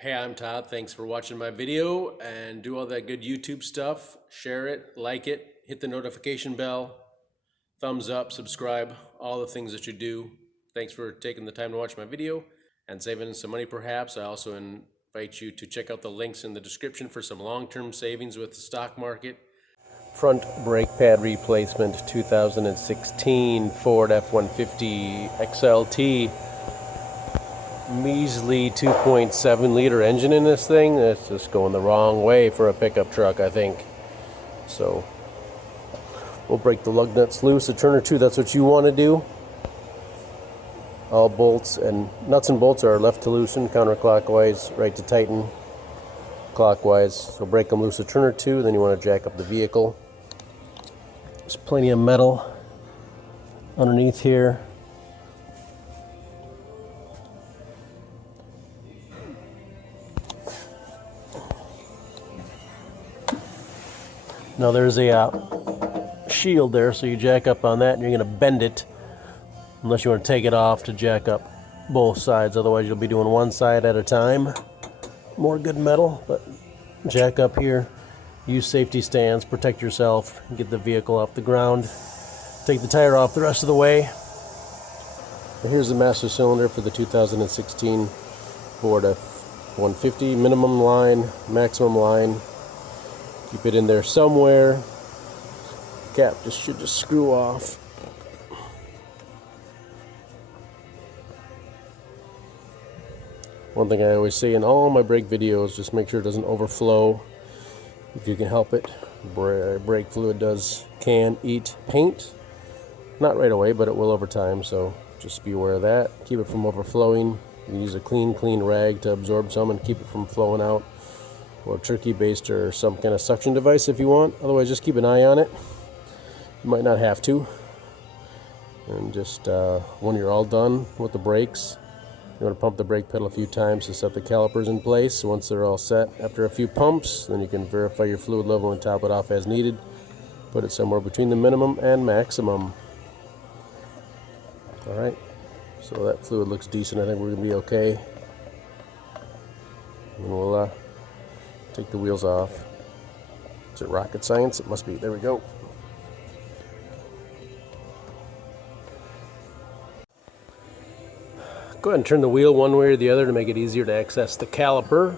Hey, I'm Todd. Thanks for watching my video and do all that good YouTube stuff. Share it, like it, hit the notification bell, thumbs up, subscribe, all the things that you do. Thanks for taking the time to watch my video and saving some money perhaps. I also invite you to check out the links in the description for some long-term savings with the stock market. Front brake pad replacement, 2016 Ford F150 XLT. Measly 2.7 liter engine in this thing. That's just going the wrong way for a pickup truck, I think. So we'll break the lug nuts loose a turn or two. That's what you want to do. All bolts and nuts and bolts are left to loosen, counterclockwise, right to tighten, clockwise. So break them loose a turn or two, then you want to jack up the vehicle. There's plenty of metal underneath here. Now there's a shield there, so you jack up on that and you're going to bend it unless you want to take it off to jack up both sides. Otherwise you'll be doing one side at a time. More good metal, but jack up here. Use safety stands, protect yourself, get the vehicle off the ground. Take the tire off the rest of the way. And here's the master cylinder for the 2016 Ford F150. Minimum line, maximum line. Keep it in there somewhere. Cap should just screw off. One thing I always say in all my brake videos, just make sure it doesn't overflow if you can help it. Brake fluid can eat paint. Not right away, but it will over time, so just be aware of that. Keep it from overflowing. You use a clean rag to absorb some and keep it from flowing out. Or turkey baster or some kind of suction device if you want. Otherwise, just keep an eye on it. You might not have to. And just when you're all done with the brakes, you want to pump the brake pedal a few times to set the calipers in place. Once they're all set, after a few pumps, then you can verify your fluid level and top it off as needed. Put it somewhere between the minimum and maximum. Alright, so that fluid looks decent. I think we're going to be okay. And we'll take the wheels off. Is it rocket science? It must be. There we go. Go ahead and turn the wheel one way or the other to make it easier to access the caliper.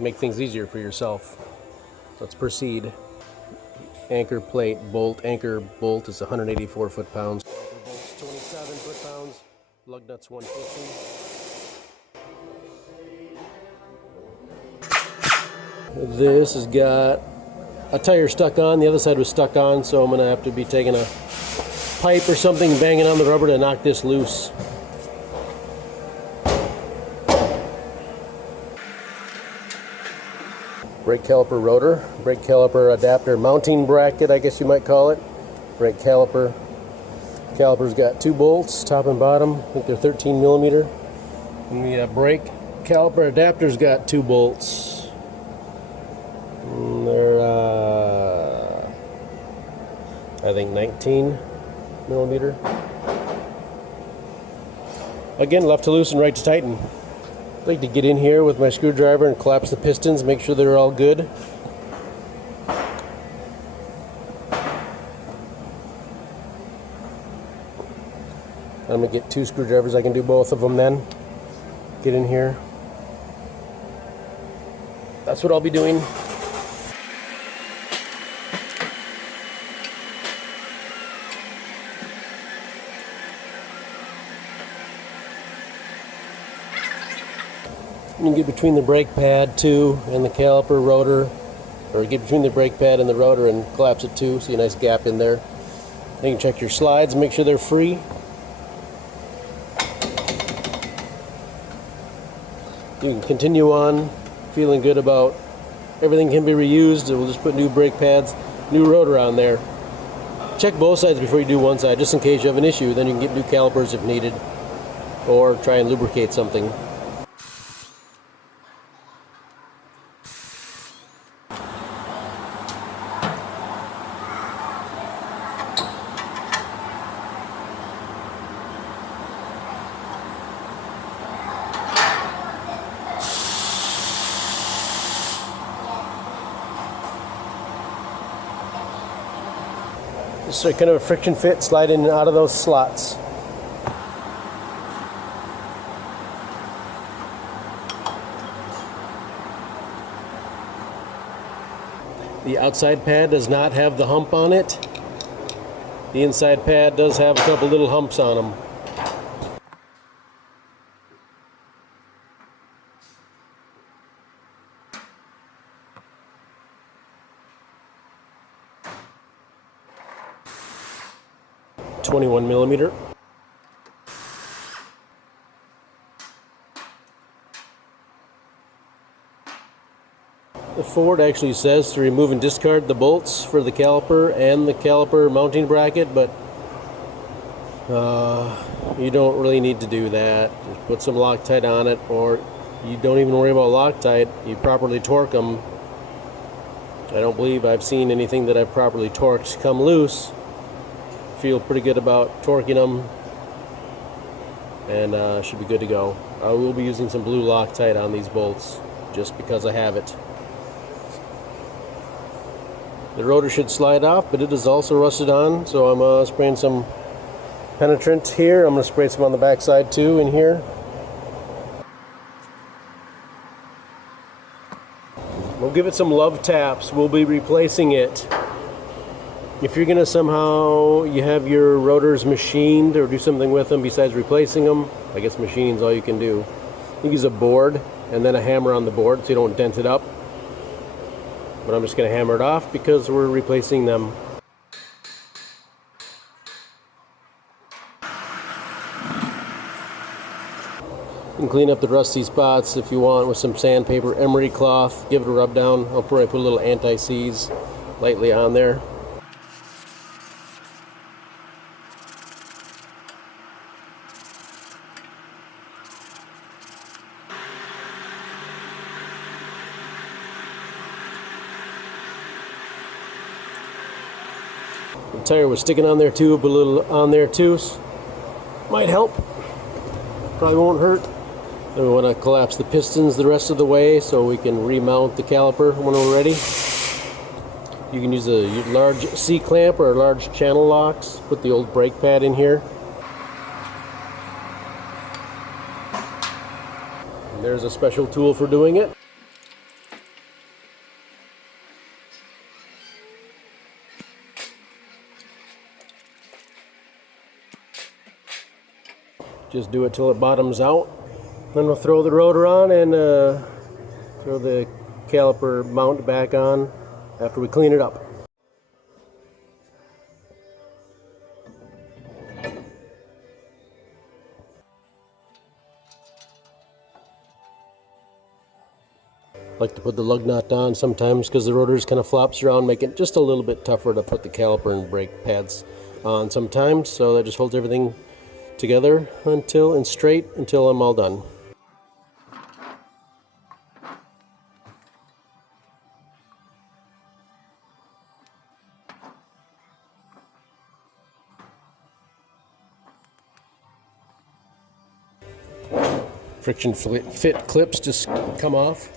Make things easier for yourself. Let's proceed. Anchor plate bolt. Anchor bolt is 184 foot-pounds. Anchor bolt's 27 foot-pounds. Lug nuts 150. This has got a tire stuck on. The other side was stuck on, so I'm going to have to be taking a pipe or something, banging on the rubber to knock this loose. Brake caliper rotor, brake caliper adapter mounting bracket, I guess you might call it. Brake caliper. Caliper's got two bolts, top and bottom. I think they're 13 millimeter. And the brake caliper adapter's got two bolts. They're, I think 19 millimeter. Again, left to loosen, right to tighten. I'd like to get in here with my screwdriver and collapse the pistons, make sure they're all good. I'm going to get two screwdrivers. I can do both of them then. Get in here. That's what I'll be doing. You can get between the brake pad too and the caliper rotor, or get between the brake pad and the rotor and collapse it too. See a nice gap in there. Then you can check your slides, make sure they're free. You can continue on feeling good about everything can be reused. We'll just put new brake pads, new rotor on there. Check both sides before you do one side, just in case you have an issue. Then you can get new calipers if needed, or try and lubricate something. Just kind of a friction fit, slide in and out of those slots. The outside pad does not have the hump on it. The inside pad does have a couple little humps on them. .21mm. The Ford actually says to remove and discard the bolts for the caliper and the caliper mounting bracket, but you don't really need to do that. Just put some Loctite on it, or you don't even worry about Loctite. You properly torque them. I don't believe I've seen anything that I've properly torqued come loose. Feel pretty good about torquing them, and should be good to go. I will be using some blue Loctite on these bolts just because I have it. The rotor should slide off, but it is also rusted on, so I'm spraying some penetrant here. I'm going to spray some on the back side too in here. We'll give it some love taps. We'll be replacing it. If you're going to somehow, you have your rotors machined or do something with them besides replacing them, I guess machining is all you can do. You use a board and then a hammer on the board so you don't dent it up. But I'm just going to hammer it off because we're replacing them. You can clean up the rusty spots if you want with some sandpaper, emery cloth. Give it a rub down. I'll probably put a little anti-seize lightly on there. The tire was sticking on there too, but a little on there too. Might help. Probably won't hurt. Then we want to collapse the pistons the rest of the way so we can remount the caliper when we're ready. You can use a large C-clamp or large channel locks. Put the old brake pad in here. And there's a special tool for doing it. Just do it till it bottoms out. Then we'll throw the rotor on and throw the caliper mount back on after we clean it up. Like to put the lug nut on sometimes because the rotor kind of flops around, make it just a little bit tougher to put the caliper and brake pads on sometimes. So that just holds everything together and straight until I'm all done. Friction fit clips just come off.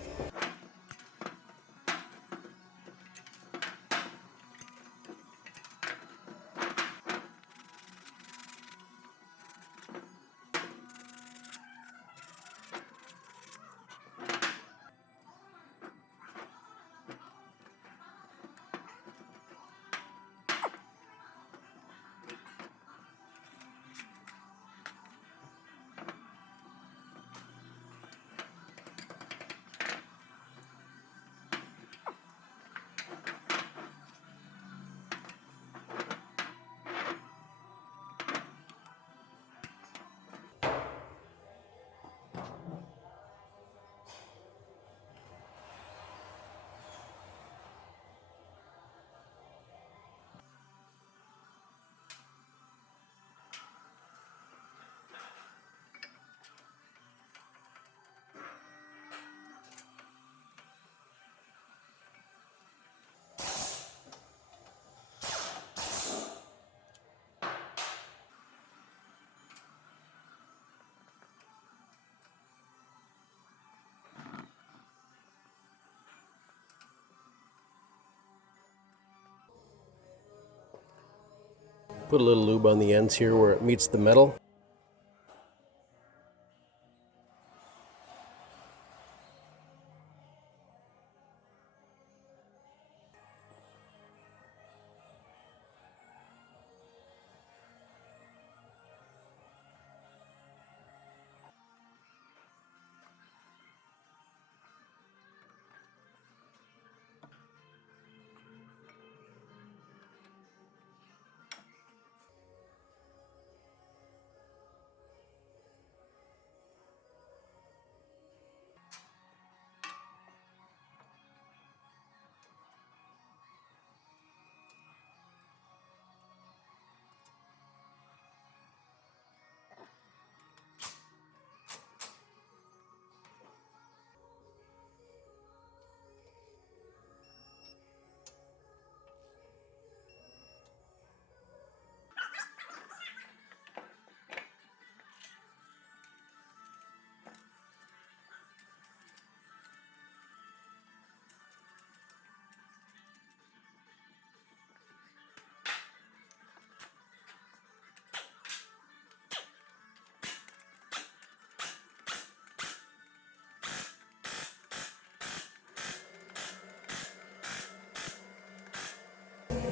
Put a little lube on the ends here where it meets the metal.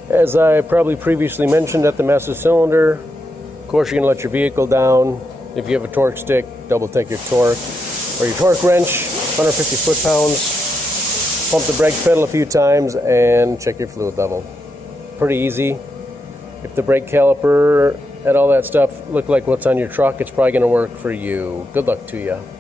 As I probably previously mentioned at the master cylinder, of course you're going to let your vehicle down. If you have a torque stick, double take your torque. Or your torque wrench, 150 foot-pounds. Pump the brake pedal a few times and check your fluid level. Pretty easy. If the brake caliper and all that stuff look like what's on your truck, it's probably going to work for you. Good luck to you.